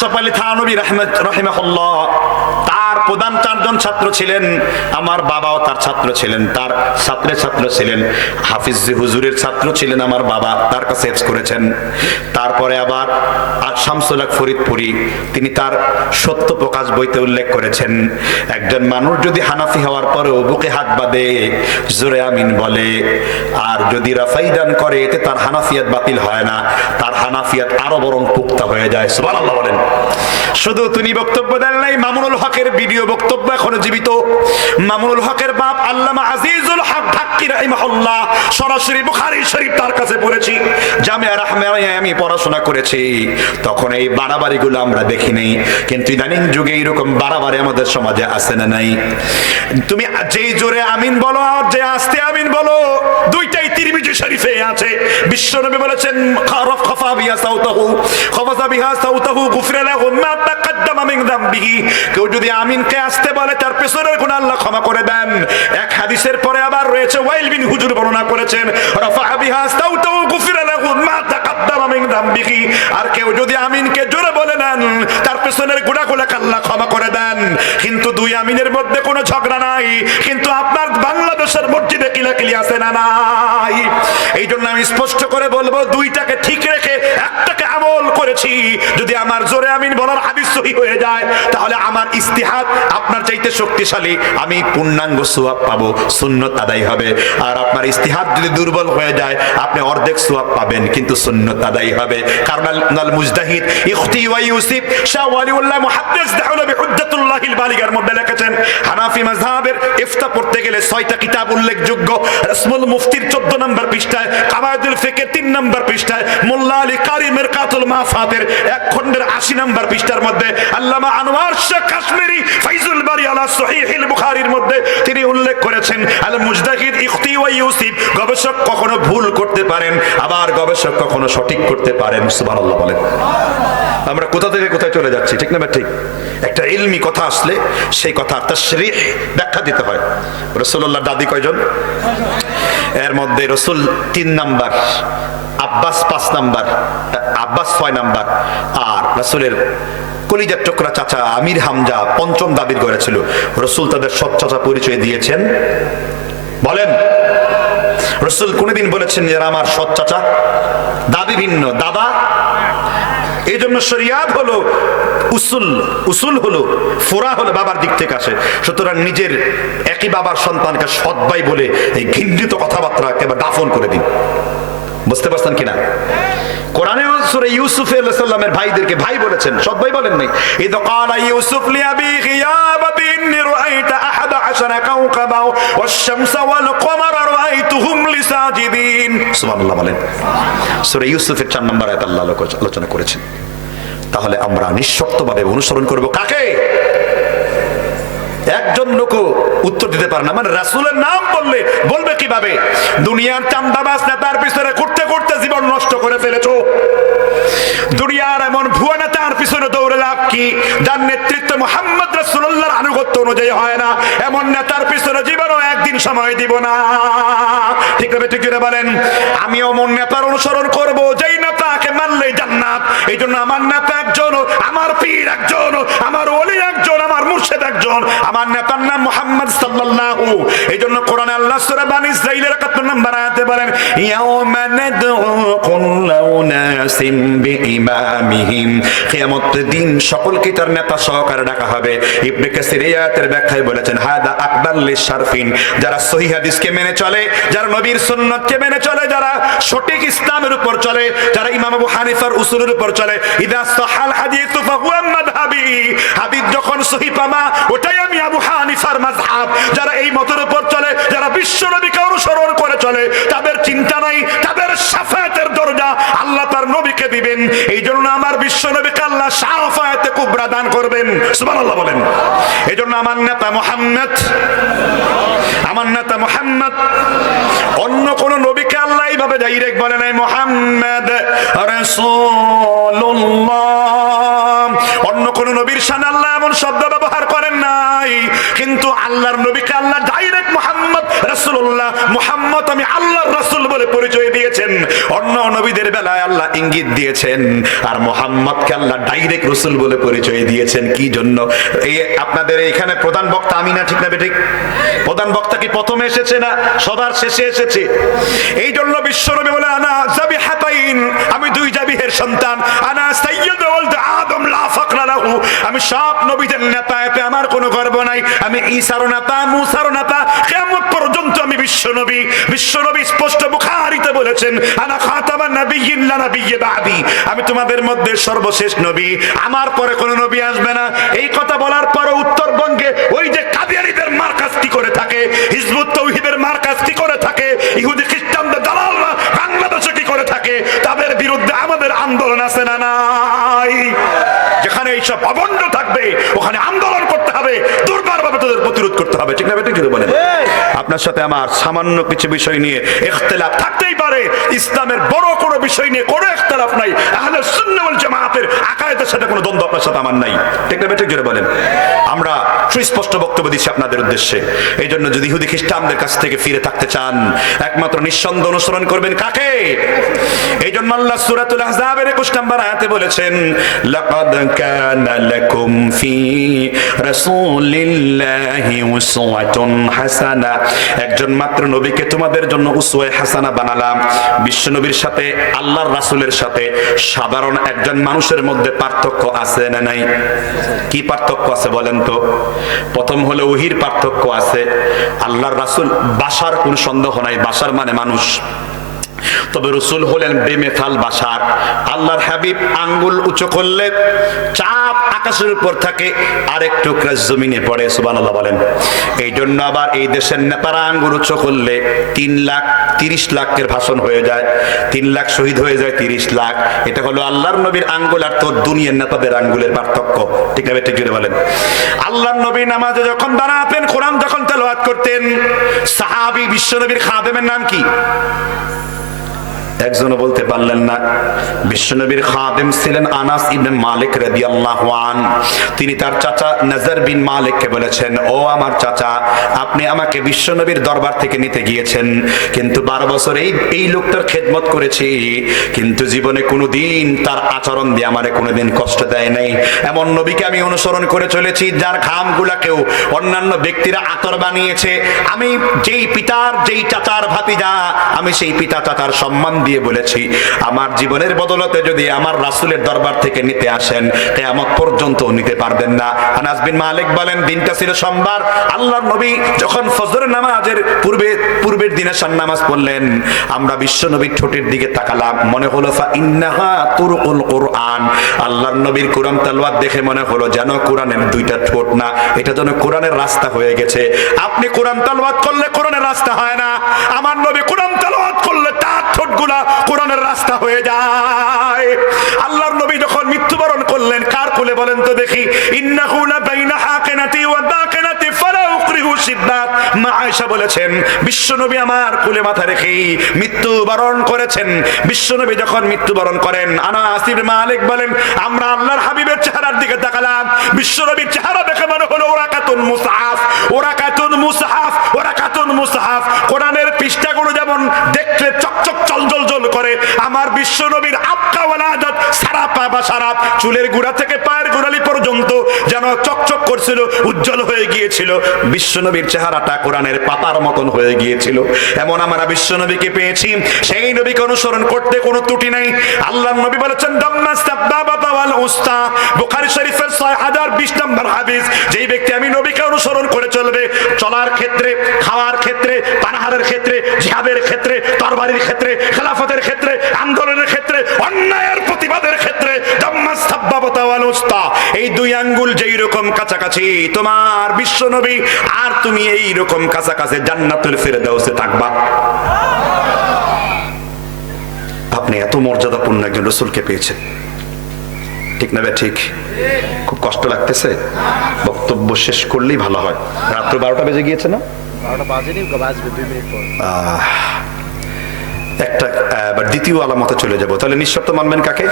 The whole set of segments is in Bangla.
আশরাফ আলী থানবী রহিমাহুল্লাহ, তার প্রধান চারজন ছাত্র ছিলেন। আমার বাবাও তার ছাত্র ছিলেন, তার ছাত্রের ছাত্র ছিলেন। হাফিজ হুজুরের ছাত্র ছিলেন আমার বাবা, তার কাছে করেছেন। তারপরে আবার আর ফরিদপুরি, তিনি তার সত্য প্রকাশ বইতে উল্লেখ করেছেন, একজন মানুষ যদি হানাফি হওয়ার পরেও বুকে হাত বাঁধে, জোরে আমিন বলে। আর যদি রাফাইদান করে, এতে তার হানাফিয়াত বাতিল হয় না, তার হানাফিয়াত আরও বরং পুক্তা হয়ে যায়। সুবহানাল্লাহ বলেন। শুধু তিনি বক্তব্য দেন নাই, মামুনুল হকের ভিডিও বক্তব্য এখনও জীবিত। মামুনুল হকের বাপ আল্লামা আজিজুল হক ঢাক্কি রাহিমাহুল্লাহ, সরাসরি বুখারী শরীফ তার কাছে পড়েছি জামিয়া রাহমানিয়ায় আমি পড়াশোনা করেছি। তখন এই বাড়াবাড়িগুলো আমরা দেখি নাই। কিন্তু ইদানিং যুগে এরকম বাড়াবাড়ি আমাদের সমাজে আছে না নাই। তুমি যেই জোরে আমিন বলো আর যে আস্তে আমিন বলো, দুইটাই তিরমিজি শরীফে আছে। বিশ্বনবী বলেছেন, খারাফ খাফা বিহা সাউতাহু খাফাজা বিহা সাউতাহু, গুফরা লাহু মা তাকাদ্দামা মিন যামবিহি কেউ যদি আমিনকে আসতে বলে, তার পেছনের গুনাহ আল্লাহ ক্ষমা করে দেন। এক হাদিসের পরে আবার রয়েছে ওয়াইল বিন হুজুর বর্ণনা করেছেন, রাফা বিহা সাউতাহু, গুফরা যামবিহি আর কেউ যদি আমিনকে জোরে বলে নেন, তার পেছনের গুনাহগুলোকে আল্লাহ ক্ষমা করে দেন। কিন্তু দুই আমিনের মধ্যে কোনো ঝগড়া নাই, কিন্তু আপনার বাংলাদেশের মসজিদে কিলাকিলি আছে না নাই? এই জন্য আমি স্পষ্ট করে বলব, দুইটাকে ঠিক রেখে একটাকে আমল করেছি। যদি আমার জোরে আমিন বলার হাদিস সহি হয়ে যায়, তাহলে আমার ইস্তিহাদ আপনার চাইতে শক্তিশালী। আমি পূর্ণাঙ্গ সোয়াব পাবো, সুন্নত আদায় হবে। আর আপনার ইস্তিহাদ যদি দুর্বল হয়ে যায়, আপনি অর্ধেক সোয়াব পাবেন, কিন্তু সুন্নত আদায় হবে। কারণ মুজদাহিদ ইখতি ওয়া ইউসিফ শাহ ওয়ালিউল্লাহ মুহাদ্দিস দাউলাবি হুজ্জাতুল্লাহিল বালিগার মধ্যে লিখেছেন, হানাফি মাযহাবের ইফতা পড়তে গেলে ছয়টা কিতাব উল্লেখযোগ্য। রাসমুল মুফতির 14 নম্বর পৃষ্ঠায়, কাবায়দুল ফিকহের 3 নম্বর পৃষ্ঠায়, মোল্লা আলী কারি মিরকাতুল মাহফাতের এক খণ্ডের 80 নম্বর পৃষ্ঠার মধ্যে, আল্লামা আনোয়ার শেখ কাশ্মীরি ফাইজুল বারি আলা সহিহিল বুখারীর মধ্যে তিনি উল্লেখ করেছেন আল মুজদাহিদ ইখতি ওয়া ইউসিফ, গবেষক কখনো ভুল করতে পারেন, আবার গবেষক কখনো সঠিক করতে পারেন। সুবহানাল্লাহ বলেন। আমরা কোথা থেকে কোথায় চলে যাচ্ছি? ঠিক না ঠিক? একটা ইলমি কথা আসলে সেই কথা তার তাশরিহ ব্যাখ্যা দিতে হয়। রসুল্লাহ দাদি কয়জন? এর মধ্যে রসুল তিন নাম্বার, আব্বাস পাঁচ নাম্বার, আব্বাস ছয় নাম্বার, আর রসুলের কলিজার টুকরা চাচা আমির হামজা পঞ্চম দাবির করেছিল রসুল তাদের সৎ চাচা পরিচয় দিয়েছেন। বলেন, রসুল কোনদিন বলেছেন যারা আমার সৎ চাচা। দাবি ভিন্ন। দাদা এই জন্য শরিয়াত হলো উসুল উসুল হলো, ফোরা হলো বাবার দিক থেকে আসে। সুতরাং নিজের একই বাবার সন্তানকে সৎ ভাই বলে এই ঘৃণিত কথাবার্তা একেবারে দাফন করে দিন। বুঝতে পারছেন কিনা? কোরআনে ভাই বলেছেন বলেন নাই। ইদ ক্বালা ইউসুফ লিআবিহি আবাতি ইন্নী রাআইতু আহাদা আশারা কাওকাবা, ওয়াশ-শামসা ওয়াল কমারা রাআইতুহুম লি সুবহানাল্লাহ বলেন। সূরা ইউসুফের 4 নম্বর আলোচনা করেছেন। তাহলে আমরা নিঃশর্তভাবে অনুসরণ করব কাকে? একজন লোক উত্তর দিতে পারে না। মানে রাসূলের নাম বললে, বলবে কীভাবে? দুনিয়ার চান্দাবাজ নেতার পিছনে ঘুরতে ঘুরতে জীবন নষ্ট করে ফেলেছো। দুনিয়ার এমন ভুয়া নেতার পিছনে দৌড়ে লাভ কি? যার নেতৃত্ব মোহাম্মদ রাসূলুল্লাহর আনুগত্য অনুযায়ী হয় না। এমন নেতার পিছনে জীবনও একদিন সময় দিব না। ঠিক আছে ঠিক বলেন? আমি অমন নেতার অনুসরণ করব। যেই নেতাকে মানলে জান্নাত এই জন্য আমার নেতা একজন, আমার পীর একজন, আমার অলি একজন। আমার মুর্শিদ একজন। আমার নেতার নাম মোহাম্মদ সাল্লাল্লাহু। এই জন্য কোরআনে আল্লাহ সূরা বানি ইসরাঈলের 71 নম্বর আয়াতে বলেন, ইয়াউমা নাদউ বিইমামিহিম। কিয়ামতের দিন সকলকে তার নেতা সহকারে ডাকা হবে। ইবনে কাসির আয়াতের ব্যাখ্যায় বলেছেন, হাদা আকবার লিশারফিন। যারা সহিহ হাদিসকে মেনে চলে, যারা নবীর সুন্নাতকে মেনে চলে, যারা সঠিক ইসলামের উপর চলে, যারা ইমাম আবু হানিফার উসুলের উপর চলে, ইদা হাদিস ফাহুয়া মাযহাবি। হাদিস যখন সহিহ পামা, ওটাই আমি আবু হানিফার মাযহাব। যারা এই মতের উপর চলে, যারা বিশ্ব নবীকে অনুসরণ করে চলে, তাদের চিন্তা নাই, তাদের সাফায়াতের দরজা আল্লাহ তার নবীকে দিবেন। এই জন্য আমার বিশ্ব নবীকে আল্লাহ সাফায়াতে কুবরা দান করবেন। সুবহানাল্লাহ বলেন। এই জন্য আমার নেতা মোহাম্মদ, আমার নেতা মোহাম্মদ, অন্য কোন নবীকে আল্লাহ এইভাবে ডাইরেক্ট বলে নাই, মোহাম্মদ রাসূলুল্লাহ। কোন নবীর সামনে আল্লাহ এমন শব্দ ব্যবহার করেন নাই। কিন্তু আল্লাহর নবীকে আল্লাহ ডাইরেক্ট মোহাম্মদ রাসূলুল্লাহ, মোহাম্মদ আমি আল্লাহর রাসূল বলে পরিচয় দিয়েছেন। অন্য নবীদের বেলায় আল্লাহ ইঙ্গিত দিয়েছেন আর মোহাম্মদকে আল্লাহ ডাইরেক্ট রসুল বলে পরিচয় দিয়েছেন। কি জন্য? এই আপনাদের এখানে প্রধান বক্তা আমি না ঠিক না বেঠিক প্রধান বক্তা কি প্রথমে এসেছে না সবার শেষে এসেছে? এই জন্য বিশ্বনবী বলে আনা জাবি হাতাইন আমি দুই জাবিহের সন্তান। আনা সাইয়্যিদ ওয়ালদ আদম লা ফাকরা লাহু সব নবীদের নেতা, এতে আমার কোনো গর্ব নাই। আমি ইসারও নেতা, মুসারও নেতা। কেমন পর্যন্ত আমি বিশ্ব নবী। বিশ্ব নবী স্পষ্ট মুখারিতে বলেছেন, আনা খাতামান নাবিয়্যিন লা নাবিয়্য বাদি। আমি তোমাদের মধ্যে সর্বশেষ নবী। আমার পরে কোনো নবী আসবে না। এই কথা বলার পরে উত্তরবঙ্গে ওই যে কাদিয়ানীদের মার্কাজটি করে থাকে হিজবুত তৌহিদের মার্কাজটি করে থাকে ইহুদি খ্রিস্টানদের দালালরা বাংলাদেশে কি করে থাকে তাদের বিরুদ্ধে আমাদের আন্দোলন আছে না নাই যেখানে এইসব অবন্ড থাকবে ওখানে আন্দোলন করতে হবে দুর্বার ভাবে তাদের প্রতিরোধ করতে হবে ঠিক না বেটা কি বলেন আপনার সাথে আমার সামান্য কিছু বিষয় নিয়ে ইখতিলাফ থাকতেই পারে। ইসলামের বড় কোনো বিষয় নিয়ে কোনো ইখতিলাফ নাই। আহলে সুন্নাহ ওয়াল জামাতের আকায়েদের সাথে কোনো দ্বন্দ্ব আপনার সাথে আমার নাই। ঠিক বেটা জোরে বলেন? আমরা সুস্পষ্ট বক্তব্য দিচ্ছি আপনাদের উদ্দেশ্যে। এই জন্য যদি ইহুদি খ্রিস্টানদের কাছ থেকে ফিরে থাকতে চান, একমাত্র নিঃসন্দেহ অনুসরণ করবেন কাকে? এই জন্য আল্লাহ সুরাতুল আহজাবের 21 নম্বর আয়াতে বলেছেন, লাকাদ কানা লাকুম ফি রাসূলিল্লাহি উসওয়াতুন হাসানা। একজন মাত্র নবীকে তোমাদের জন্য উসওয়ায়ে হাসানা বানালাম। বিশ্ব নবীর সাথে, আল্লাহর রাসুলের সাথে। সাধারণ একজন মানুষের মধ্যে পার্থক্য আছে না নাই? কি পার্থক্য আছে বলেন তো? প্রথম হলো ওহির পার্থক্য আছে। আল্লাহর রাসুল বাসার কোন সন্দেহ নাই। বাসার মানে মানুষ। তবে রসুল হলেন বেমেথাল বাসার। আল্লাহর হাবিব আঙ্গুল উঁচু করলে চাপ আকাশের উপর থাকে, আরেক টুকরা জমিনে পড়ে সুবান বলেন। এই জন্য আবার এই দেশের নেতারা আঙ্গুল উঁচু করলে তিন লাখ, তিরিশ লাখের ভাষণ হয়ে যায়। তিন লাখ শহীদ হয়ে যায়, তিরিশ লাখ। এটা হলো আল্লাহর নবীর আঙ্গুল আর তোর দুনিয়ার নেতাদের আঙ্গুলের পার্থক্য। ঠিক আছে ঠিক করে বলেন। আল্লাহর নবী নামাজে যখন দাঁড়াতেন, কোরআন যখন তেলাওয়াত করতেন, সাহাবী বিশ্বনবীর খাদেমের নাম কি? একজনও বলতে পারলেন না। বিশ্বনবীর খাদেম ছিলেন আনাস ইবনে মালিক রাদিয়াল্লাহু আন। তিনি তার চাচা নজর বিন মালিককে বলেছেন, ও আমার চাচা, আপনি আমাকে বিশ্বনবীর দরবার থেকে নিতে গিয়েছেন। কিন্তু বারো বছর এই এই লোকটার খেদমত করেছি। কিন্তু জীবনে কোনোদিন তার আচরণ দিয়ে আমারে কোনোদিন কষ্ট দেয় নাই। এমন নবীকে আমি অনুসরণ করে চলেছি, যার ঘামগুলাকেও অন্যান্য ব্যক্তিরা আতর বানিয়েছে। আমি যেই পিতার, যেই চাচার ভাতিজা, আমি সেই পিতা চাচার সম্মান বলেছি, আমার জীবনের বদলতে যদি আমার রাসূলের দরবার থেকে নিতে আসেন, কিয়ামত পর্যন্ত নিতে পারবেন না। আনাস বিন মালিক বলেন, দিনটা ছিল সোমবার। আল্লাহর নবী যখন ফজর নামাজের পূর্বে, পূর্বের দিনে সান নামাজ পড়লেন, আমরা বিশ্ব নবীর ঠোঁটের দিকে তাকালাম। মনে হলো আল্লাহর নবীর কোরআন তালওয়াত দেখে মনে হলো যেন কোরআনের দুইটা ঠোঁট না, এটা যেন কোরআনের রাস্তা হয়ে গেছে। আপনি কোরআন তালওয়াত করলে কোরআনের রাস্তা হয় না। আমার নবী কোরআন তালওয়াত রাস্তা হয়ে যায়। আল্লাহর নবী যখন মৃত্যুবরণ করলেন, কার কোলে বলেন তো দেখি? মা বলেন, আমরা আল্লাহর হাবিবের দিকে বিশ্বনবীর ওরা কাতুন ওরা কাতুন ওরা পৃষ্ঠাগুলো যেমন আমার বিশ্বনবীর আপকা ওয়ালাদাত সারা পা সারা চুলের গুড়া থেকে পায়ের গোড়ালি পর্যন্ত যেন চকচক করছিল, উজ্জ্বল হয়ে গিয়েছিল। বিশ্বনবীর চেহারাটা কোরআনের পাতার মতন হয়ে গিয়েছিল। এমন আমরা বিশ্বনবীকে পেয়েছি, সেই নবীকে অনুসরণ করতে কোনো ত্রুটি নাই। আল্লাহ নবী বলেছেন উস্তা। বুখারী শরীফের 6020 নম্বর হাদিস, যেই ব্যক্তি আমি নবীকে অনুসরণ করে চলবে, চলার ক্ষেত্রে, খাওয়ার ক্ষেত্রে, পানাহারের ক্ষেত্রে, জিহাদের ক্ষেত্রে, তরবারির ক্ষেত্রে, খেলাফতের ক্ষেত্রে আন্দোলনের ক্ষেত্রে অন্যায়ের প্রতিবাদের ক্ষেত্রে দাম্মা সাব্বাবাতা ওয়াল উস্তা এই দুই আঙ্গুল যেই রকম কাছাকাছি তোমার বিশ্ব নবী আর তুমি এই রকম কাছাকাছি জান্নাতুল ফেরদাউসে থাকবা। আপনি এত মর্যাদাপূর্ণ একজন রসুলকে পেয়েছেন। ঠিক না ঠিক? খুব কষ্ট লাগতেছে। বক্তব্য শেষ করলেই ভালো হয়। রাত্র বারোটা বেজে গিয়েছে না? একটা দ্বিতীয় আলামতে চলে যাব। তাহলে নিঃশব্দ মানবেন কাকে?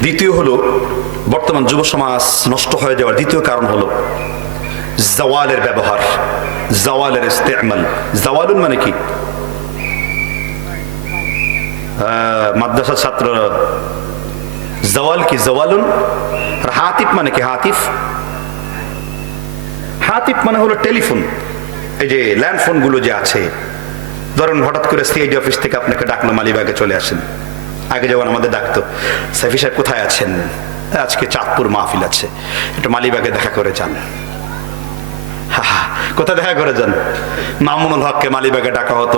দ্বিতীয় হলো বর্তমান যুব সমাজ নষ্ট হয়ে যাওয়ার দ্বিতীয় কারণ হলো জওয়ালের ব্যবহার জওয়ালের ইস্তেমাল। জওয়ালুন মানে কি? আহ, মাদ্রাসার ছাত্র জওয়াল কি জওয়ালুন? আর হাতিফ মানে কি হাতিফ? হাতিফ মানে হলো টেলিফোন এই যে ল্যান্ডফোনগুলো যে আছে। ধরুন হঠাৎ করে সিআইডি অফিস থেকে আপনাকে ডাকলো মালিবাগে চলে আসেন। আগে যখন আমাদের ডাকতো, সাইফি সাহেব কোথায় আছেন? আজকে চাঁদপুর মাহফিল আছে। একটু মালিবাগে দেখা করে যান। হা কোথায় দেখা করে যান? মামুনুল হককে মালিবাগে ডাকা হতো।